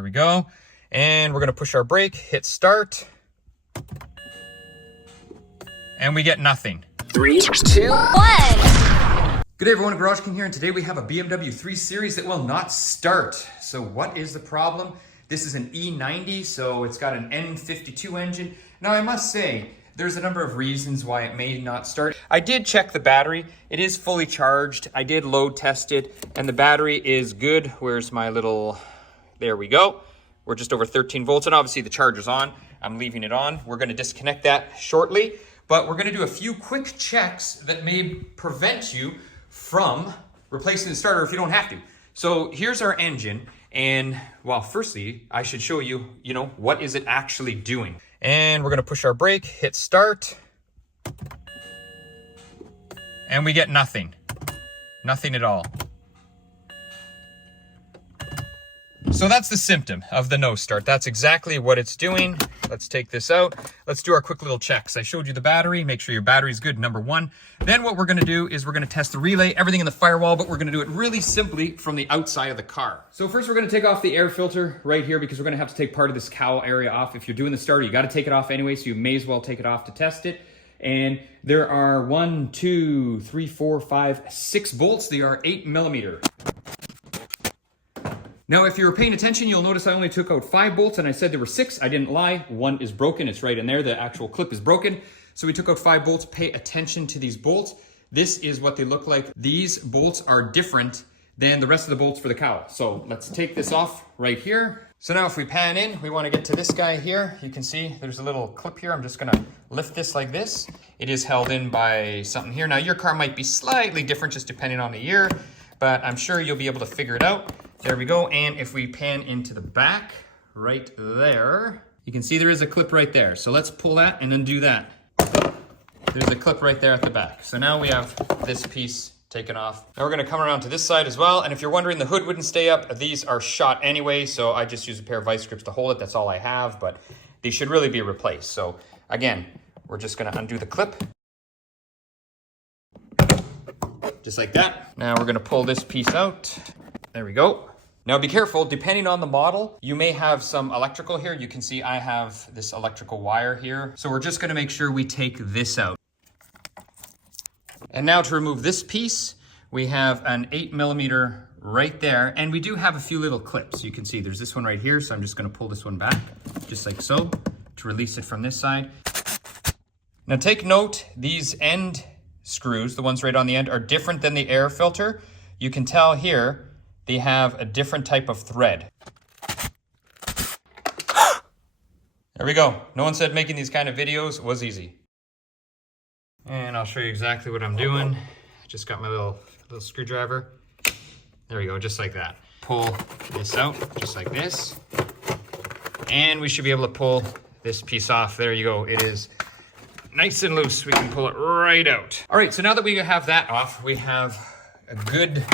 Here we go. And we're gonna push our brake, hit start. And we get nothing. 3, 2, 1. Good day everyone, GarageKing here, and today we have a BMW 3 Series that will not start. So what is the problem? This is an E90, so it's got an N52 engine. Now I must say, there's a number of reasons why it may not start. I did check the battery. It is fully charged. I did load test it, and the battery is good. Where's my little, there we go. We're just over 13 volts, and obviously the charger's on. I'm leaving it on. We're gonna disconnect that shortly, but we're gonna do a few quick checks that may prevent you from replacing the starter if you don't have to. So here's our engine, and well, firstly, I should show you, what is it actually doing? And we're gonna push our brake, hit start, and we get nothing. Nothing at all. So that's the symptom of the no start. That's exactly what it's doing. Let's take this out. Let's do our quick little checks. I showed you the battery. Make sure your battery's good, number one. Then what we're gonna do is we're gonna test the relay, everything in the firewall, but we're gonna do it really simply from the outside of the car. So first we're gonna take off the air filter right here because we're gonna have to take part of this cowl area off. If you're doing the starter, you gotta take it off anyway, so you may as well take it off to test it. And there are 1, 2, 3, 4, 5, 6 bolts. They are 8mm. Now, if you were paying attention, you'll notice I only took out 5 bolts and I said there were 6. I didn't lie. 1 is broken. It's right in there. The actual clip is broken. So we took out 5 bolts. Pay attention to these bolts. This is what they look like. These bolts are different than the rest of the bolts for the cowl. So let's take this off right here. So now if we pan in, we want to get to this guy here. You can see there's a little clip here. I'm just going to lift this like this. It is held in by something here. Now your car might be slightly different just depending on the year, but I'm sure you'll be able to figure it out. There we go, and if we pan into the back, right there, you can see there is a clip right there. So let's pull that and undo that. There's a clip right there at the back. So now we have this piece taken off. Now we're gonna come around to this side as well, and if you're wondering, the hood wouldn't stay up. These are shot anyway, so I just use a pair of vice grips to hold it. That's all I have, but these should really be replaced. So again, we're just gonna undo the clip. Just like that. Now we're gonna pull this piece out. There we go. Now be careful, depending on the model, you may have some electrical here. You can see I have this electrical wire here. So we're just gonna make sure we take this out. And now to remove this piece, we have an 8mm right there. And we do have a few little clips. You can see there's this one right here. So I'm just gonna pull this one back, just like so, to release it from this side. Now take note, these end screws, the ones right on the end, are different than the air filter. You can tell here, they have a different type of thread. There we go. No one said making these kind of videos was easy. And I'll show you exactly what I'm doing. I just got my little screwdriver. There we go, just like that. Pull this out, just like this. And we should be able to pull this piece off. There you go. It is nice and loose. We can pull it right out. All right, so now that we have that off, we have a good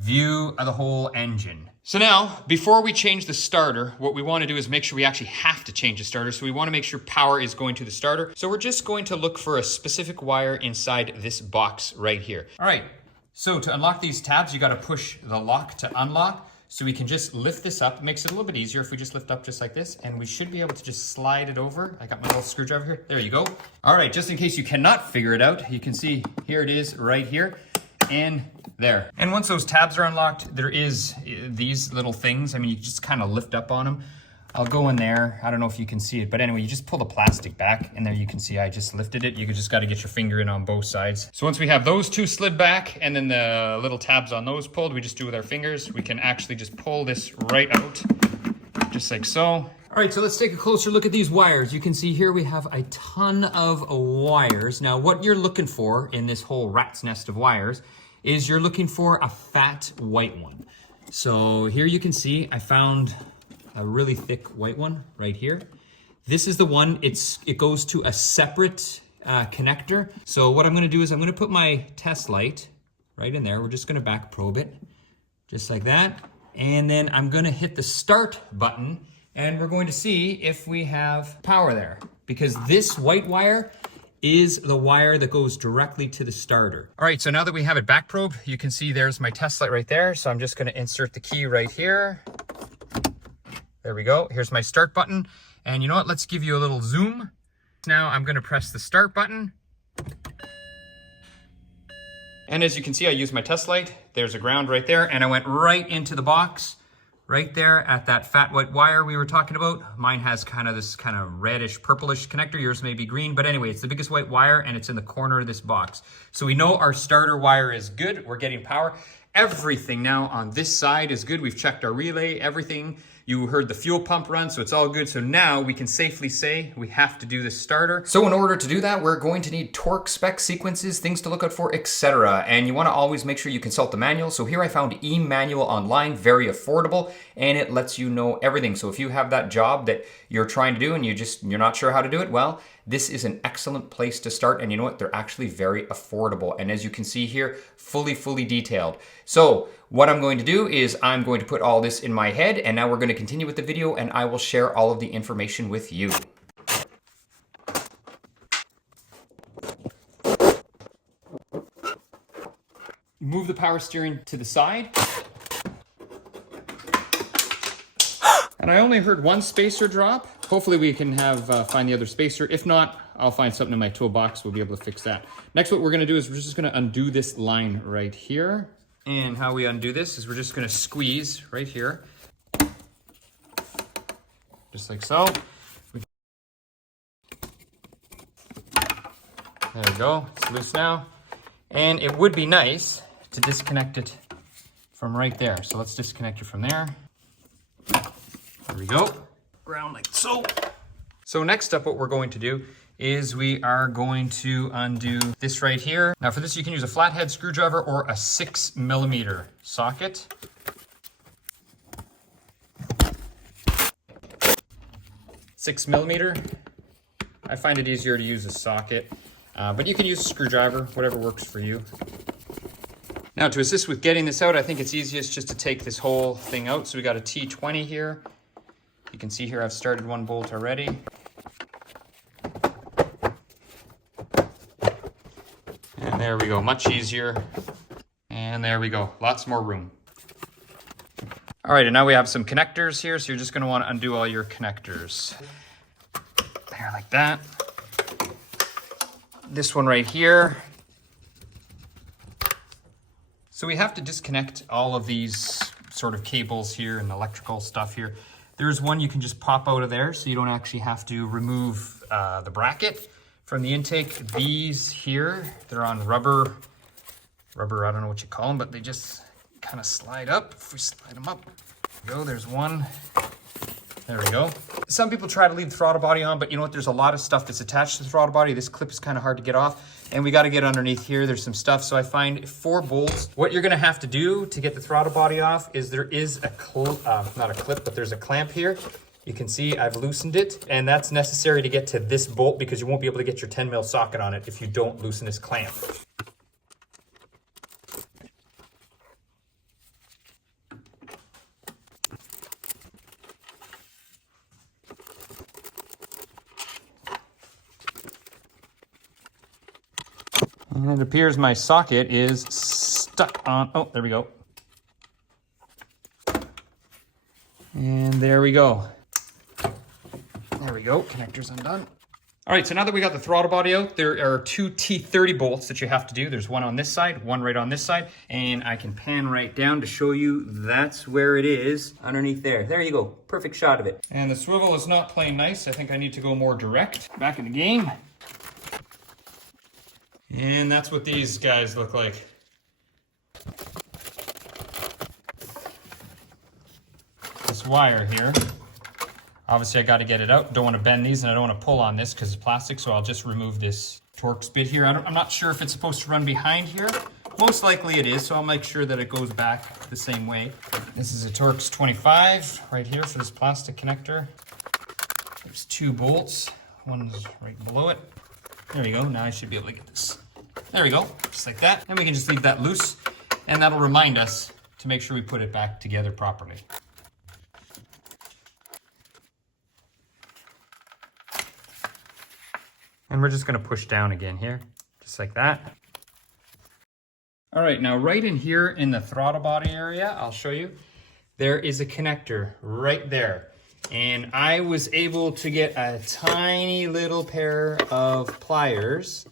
view of the whole engine. So now, before we change the starter, what we want to do is make sure we actually have to change the starter. So we want to make sure power is going to the starter. So we're just going to look for a specific wire inside this box right here. All right, so to unlock these tabs, you got to push the lock to unlock. So we can just lift this up. It makes it a little bit easier if we just lift up just like this, and we should be able to just slide it over. I got my little screwdriver here. There you go. All right, just in case you cannot figure it out, you can see here it is right here. And there. And once those tabs are unlocked, there is these little things. I mean, you just kind of lift up on them. I'll go in there. I don't know if you can see it, but anyway, you just pull the plastic back, and there you can see I just lifted it. You just got to get your finger in on both sides. So once we have those two slid back and then the little tabs on those pulled, we just do with our fingers. We can actually just pull this right out, just like so. All right, so let's take a closer look at these wires. You can see here we have a ton of wires. Now, what you're looking for in this whole rat's nest of wires is you're looking for a fat white one. So here you can see I found a really thick white one right here. This is the one, it goes to a separate connector. So what I'm gonna do is I'm gonna put my test light right in there. We're just gonna back probe it, just like that. And then I'm gonna hit the start button and we're going to see if we have power there, because this white wire is the wire that goes directly to the starter. All right, so now that we have it back probe, you can see there's my test light right there. So I'm just gonna insert the key right here. There we go. Here's my start button. And you know what? Let's give you a little zoom. Now I'm going to press the start button. And as you can see, I used my test light. There's a ground right there. And I went right into the box, right there at that fat white wire we were talking about. Mine has this kind of reddish, purplish connector. Yours may be green, but anyway, it's the biggest white wire and it's in the corner of this box. So we know our starter wire is good. We're getting power. Everything now on this side is good. We've checked our relay, everything. You heard the fuel pump run, so it's all good. So now we can safely say we have to do the starter. So in order to do that, we're going to need torque spec sequences, things to look out for, etc. And you want to always make sure you consult the manual. So here I found Emanual online, very affordable, and it lets you know everything. So if you have that job that you're trying to do and you're not sure how to do it, well, this is an excellent place to start. And you know what? They're actually very affordable. And as you can see here, fully detailed. So what I'm going to do is I'm going to put all this in my head, and now we're going to continue with the video and I will share all of the information with you. Move the power steering to the side. And I only heard one spacer drop. Hopefully we can find the other spacer. If not, I'll find something in my toolbox. We'll be able to fix that. Next, what we're gonna do is we're just gonna undo this line right here. And how we undo this is we're just gonna squeeze right here. Just like so. There we go, it's loose now. And it would be nice to disconnect it from right there. So let's disconnect it from there. There we go. Ground like so. So next up, what we're going to do is we are going to undo this right here. Now for this, you can use a flathead screwdriver or a 6mm socket. $6mm. I find it easier to use a socket, but you can use a screwdriver, whatever works for you. Now to assist with getting this out, I think it's easiest just to take this whole thing out. So we got a T20 here. You can see here I've started one bolt already. And there we go, much easier. And there we go, lots more room. All right, and now we have some connectors here, so you're just gonna wanna undo all your connectors. There, like that. This one right here. So we have to disconnect all of these sort of cables here and electrical stuff here. There's one you can just pop out of there, so you don't actually have to remove the bracket from the intake. These here, they're on rubber, I don't know what you call them, but they just kind of slide up. If we slide them up, there we go, there's one. There we go. Some people try to leave the throttle body on, but you know what? There's a lot of stuff that's attached to the throttle body. This clip is kind of hard to get off, and we got to get underneath here. There's some stuff, so I find 4 bolts. What you're going to have to do to get the throttle body off is there is a not a clip, but there's a clamp here. You can see I've loosened it, and that's necessary to get to this bolt because you won't be able to get your 10mm socket on it if you don't loosen this clamp. And it appears my socket is stuck on, oh, there we go. And there we go. There we go, connector's undone. All right, so now that we got the throttle body out, there are 2 T30 bolts that you have to do. There's one on this side, one right on this side, and I can pan right down to show you that's where it is underneath there. There you go, perfect shot of it. And the swivel is not playing nice. I think I need to go more direct. Back in the game. And that's what these guys look like. This wire here. Obviously I got to get it out. Don't want to bend these and I don't want to pull on this because it's plastic, so I'll just remove this Torx bit here. I'm not sure if it's supposed to run behind here. Most likely it is, so I'll make sure that it goes back the same way. This is a Torx 25 right here for this plastic connector. There's 2 bolts. One's right below it. There we go, now I should be able to get this. There we go, just like that. And we can just leave that loose, and that'll remind us to make sure we put it back together properly. And we're just gonna push down again here, just like that. All right, now right in here in the throttle body area, I'll show you, there is a connector right there. And I was able to get a tiny little pair of pliers,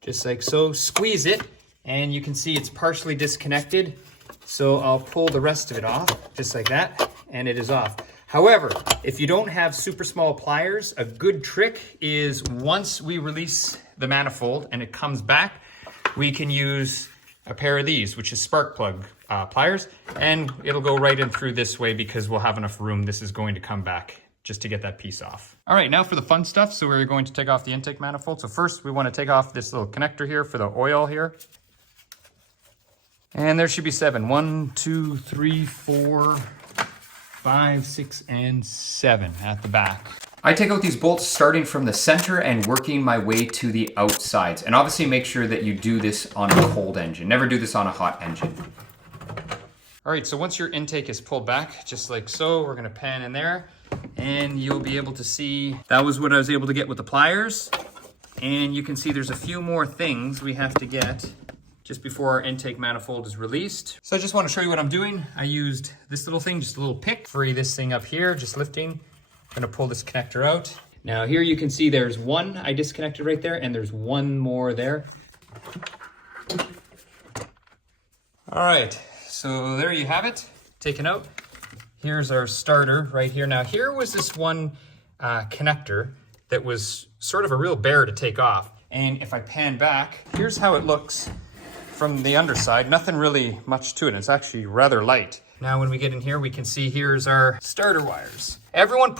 just like so. Squeeze it, and you can see it's partially disconnected. So I'll pull the rest of it off, just like that, and it is off. However, if you don't have super small pliers, a good trick is once we release the manifold and it comes back, we can use a pair of these, which is spark plug pliers, and it'll go right in through this way because we'll have enough room. This is going to come back just to get that piece off. All right, now for the fun stuff. So we're going to take off the intake manifold. So first we want to take off this little connector here for the oil here. And there should be 7. 1, 2, 3, 4, 5, 6, and 7 at the back. I take out these bolts starting from the center and working my way to the outsides. And obviously make sure that you do this on a cold engine. Never do this on a hot engine. All right, so once your intake is pulled back, just like so, we're gonna pan in there and you'll be able to see, that was what I was able to get with the pliers. And you can see there's a few more things we have to get just before our intake manifold is released. So I just wanna show you what I'm doing. I used this little thing, just a little pick, free this thing up here, just lifting. I'm gonna pull this connector out. Now here you can see there's one I disconnected right there and there's one more there. All right, so there you have it, taken out. Here's our starter right here. Now here was this one connector that was sort of a real bear to take off. And if I pan back, here's how it looks from the underside. Nothing really much to it. It's actually rather light. Now when we get in here, we can see here's our starter wires. Everyone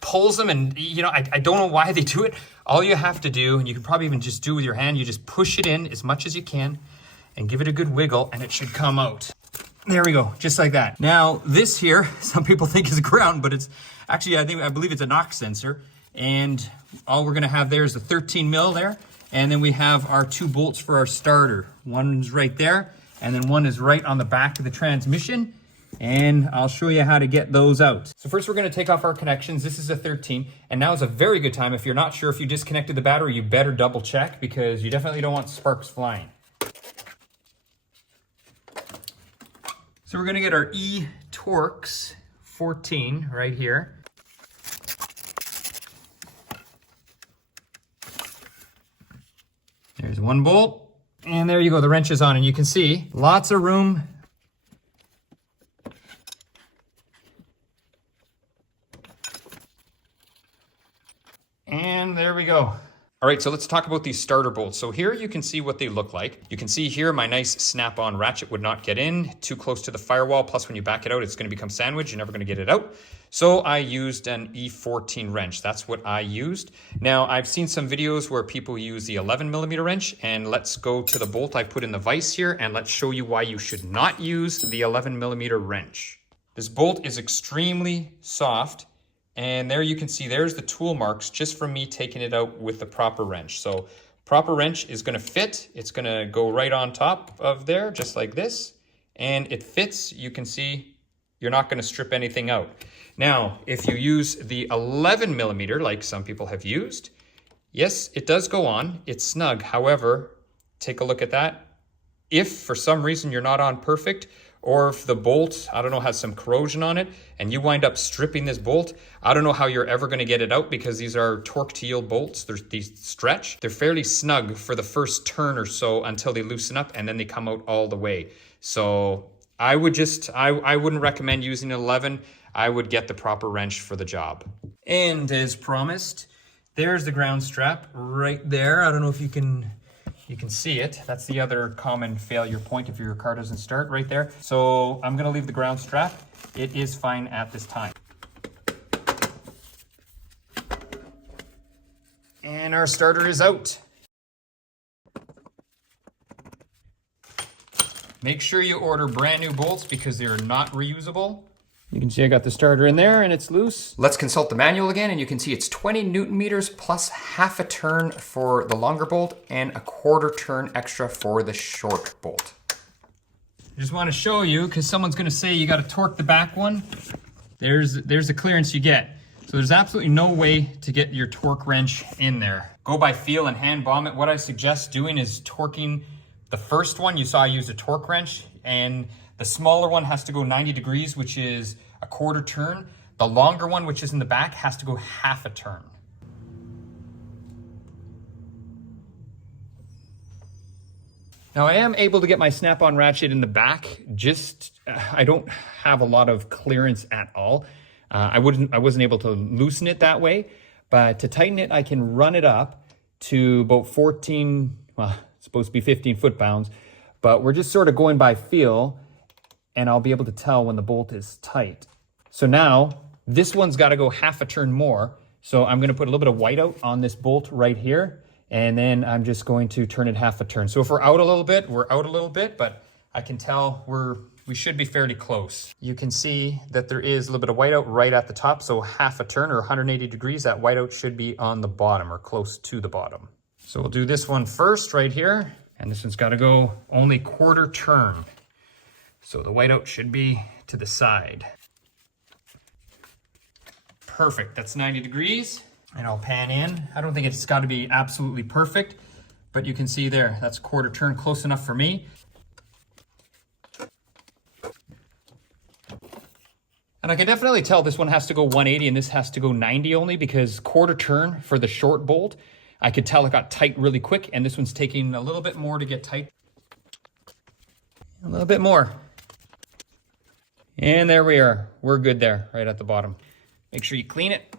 pulls them and you know, I don't know why they do it. All you have to do, and you can probably even just do with your hand, you just push it in as much as you can and give it a good wiggle and it should come out. There we go, just like that. Now this here, some people think is ground, but it's actually, I believe it's a knock sensor. And all we're gonna have there is a 13 mil there. And then we have our 2 bolts for our starter. One's right there, and then one is right on the back of the transmission. And I'll show you how to get those out. So first we're gonna take off our connections. This is a 13, and now is a very good time. If you're not sure if you disconnected the battery, you better double check because you definitely don't want sparks flying. So we're gonna get our E-Torx 14 right here. There's one bolt, and there you go, the wrench is on, and you can see lots of room. And there we go. All right, so let's talk about these starter bolts. So here you can see what they look like. You can see here my nice snap-on ratchet would not get in too close to the firewall. Plus when you back it out, it's gonna become sandwich. You're never gonna get it out. So I used an E14 wrench. That's what I used. Now I've seen some videos where people use the 11mm wrench, and let's go to the bolt I put in the vise here and let's show you why you should not use the 11mm wrench. This bolt is extremely soft. And there you can see, there's the tool marks just from me taking it out with the proper wrench. So proper wrench is gonna fit. It's gonna go right on top of there, just like this. And it fits, you can see, you're not gonna strip anything out. Now, if you use the 11mm, like some people have used, yes, it does go on, it's snug. However, take a look at that. If for some reason you're not on perfect, or if the bolt, I don't know, has some corrosion on it and you wind up stripping this bolt, I don't know how you're ever gonna get it out because these are torque to yield bolts. These stretch. They're fairly snug for the first turn or so until they loosen up and then they come out all the way. So I wouldn't recommend using an 11. I would get the proper wrench for the job. And as promised, there's the ground strap right there. I don't know if you can see it. That's the other common failure point if your car doesn't start right there. So I'm gonna leave the ground strap. It is fine at this time. And our starter is out. Make sure you order brand new bolts because they are not reusable. You can see I got the starter in there and it's loose. Let's consult the manual again and you can see it's 20 Newton meters plus half a turn for the longer bolt and a quarter turn extra for the short bolt. I just want to show you because someone's going to say you got to torque the back one. There's the clearance you get. So there's absolutely no way to get your torque wrench in there. Go by feel and hand bomb it. What I suggest doing is torquing the first one. You saw I used a torque wrench, and the smaller one has to go 90 degrees, which is a quarter turn. The longer one, which is in the back, has to go half a turn. Now I am able to get my snap-on ratchet in the back, I don't have a lot of clearance at all. I wasn't able to loosen it that way, but to tighten it, I can run it up to about 14, well, it's supposed to be 15 foot-pounds, but we're just sort of going by feel, and I'll be able to tell when the bolt is tight. So now, this one's gotta go half a turn more, so I'm gonna put a little bit of whiteout on this bolt right here, and then I'm just going to turn it half a turn. So if we're out a little bit, we're out a little bit, but I can tell we should be fairly close. You can see that there is a little bit of whiteout right at the top, so half a turn or 180 degrees, that whiteout should be on the bottom or close to the bottom. So we'll do this one first right here, and this one's gotta go only quarter turn. So the whiteout should be to the side. Perfect, that's 90 degrees. And I'll pan in. I don't think it's got to be absolutely perfect, but you can see there, that's quarter turn, close enough for me. And I can definitely tell this one has to go 180 and this has to go 90 only, because quarter turn for the short bolt, I could tell it got tight really quick, and this one's taking a little bit more to get tight. A little bit more. And there we are. We're good there, right at the bottom. Make sure you clean it.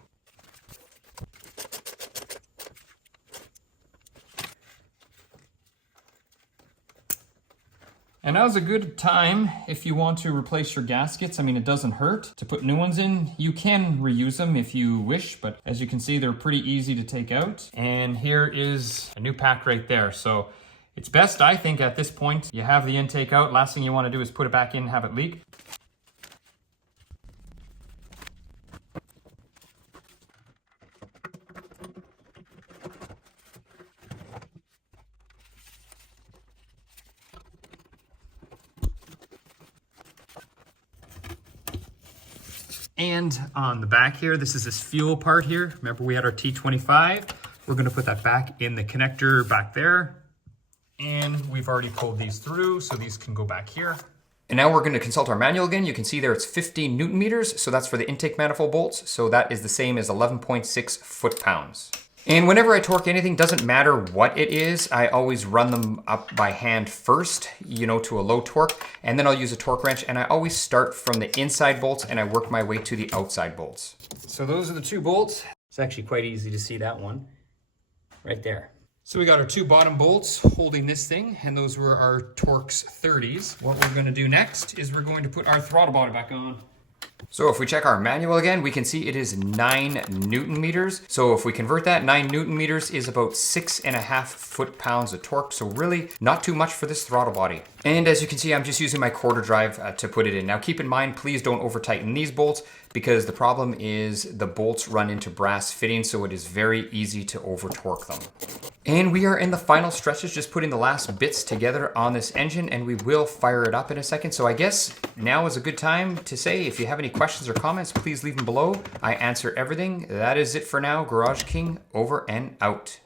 And now's a good time if you want to replace your gaskets. I mean, it doesn't hurt to put new ones in. You can reuse them if you wish, but as you can see, they're pretty easy to take out. And here is a new pack right there. So it's best, I think, at this point, you have the intake out. Last thing you want to do is put it back in and have it leak. And on the back here, this is this fuel part here. Remember we had our T25. We're gonna put that back in the connector back there. And we've already pulled these through, so these can go back here. And now we're gonna consult our manual again. You can see there it's 15 Newton meters, so that's for the intake manifold bolts. So that is the same as 11.6 foot-pounds. And whenever I torque anything, doesn't matter what it is, I always run them up by hand first, you know, to a low torque, and then I'll use a torque wrench, and I always start from the inside bolts and I work my way to the outside bolts. So those are the two bolts. It's actually quite easy to see that one right there. So we got our two bottom bolts holding this thing, and those were our Torx 30s. What we're gonna do next is we're going to put our throttle body back on. So if we check our manual again, we can see it is 9 Newton meters. So if we convert that, 9 Newton meters is about 6.5 foot-pounds of torque. So really not too much for this throttle body. And as you can see, I'm just using my quarter drive to put it in. Now keep in mind, please don't over tighten these bolts, because the problem is the bolts run into brass fittings, so it is very easy to over torque them. And we are in the final stretches, just putting the last bits together on this engine, and we will fire it up in a second. So I guess now is a good time to say, if you have any questions or comments, please leave them below. I answer everything. That is it for now. GarageKing over and out.